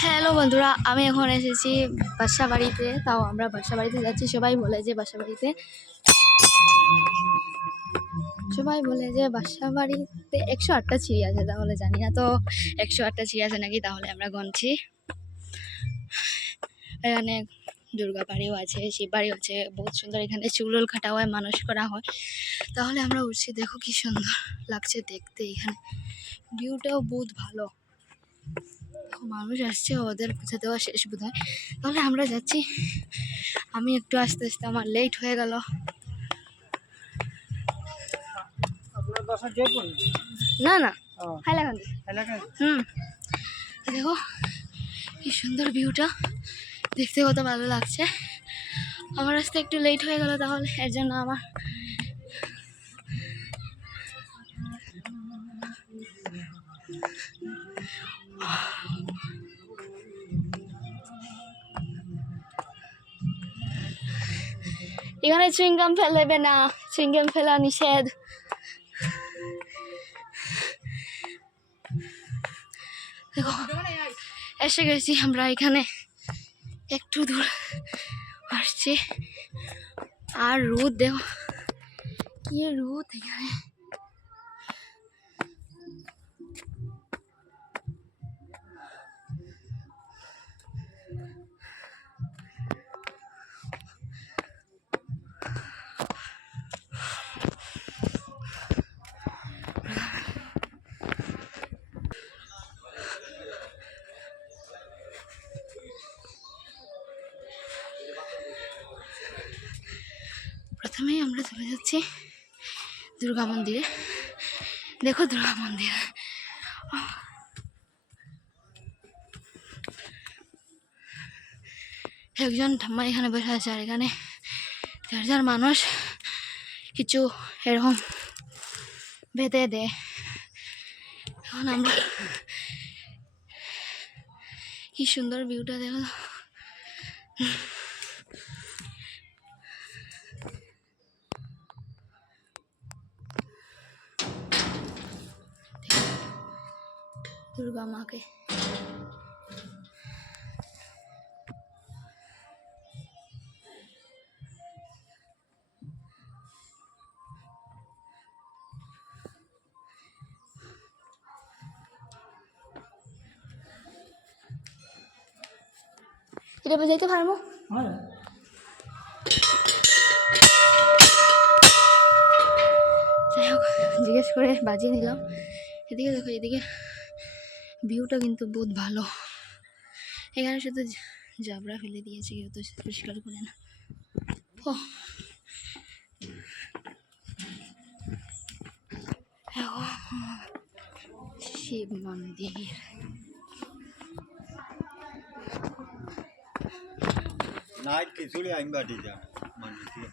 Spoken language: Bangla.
হ্যালো বন্ধুরা, আমি এখন এসেছি বাসা বাড়িতে। তাও আমরা বাসা বাড়িতে যাচ্ছি। সবাই বলে যে বাসা বাড়িতে 108টা চিড়ি আছে। তাহলে জানি না তো 108টা চিড়ি আছে নাকি, তাহলে আমরা গনছি। এখানে দুর্গা বাড়িও আছে, শিব বাড়িও আছে, বহুত সুন্দর। এখানে চুলুল খাটা হয়, মানুষ করা হয়। তাহলে আমরা উঠছি, দেখো কি সুন্দর লাগছে দেখতে। এখানে ভিউটাও বহুত ভালো, মানুষ আসছে, ওদের পুজো দেওয়া শেষ বোধ হয়। তাহলে আমরা যাচ্ছি। আমি একটু আস্তে আস্তে, আমার লেট হয়ে গেল। না না, হাইলাকান্দি। দেখো কি সুন্দর ভিউটা, দেখতে কত ভালো লাগছে। আমার আসতে একটু লেট হয়ে গেল, তাহলে এর জন্য আমার এখানে চুইংগাম ফেলবে না, চুইংগাম ফেলা নিষেধ। দেখো এসে গেছি আমরা, এখানে একটু দূর আসছি। আর রোদ দেখো কি রোদ এখানে। প্রথমেই আমরা চলে যাচ্ছি দুর্গা মন্দিরে। দেখো দুর্গা মন্দির, একজন ঠাম্মা এখানে বসে আছে, আর এখানে 4 মানুষ কিছু এরকম বেঁধে দেয়। এখন আমরা কি সুন্দর ভিউটা দেখো। দুর্গা মাকে এটা বুঝাইতে পারবো। যাই হোক, জিজ্ঞেস করে বাজিয়ে নিলাম। এদিকে দেখো, এদিকে ভিউটা কিন্তু বহুত ভালো। এখানে শুধু জাবরা ফেলে দিয়েছে, কেউ তো পরিষ্কার করে না। শিব মন্দির, नाइट की चूड़ी आई बाटी जा मंदिर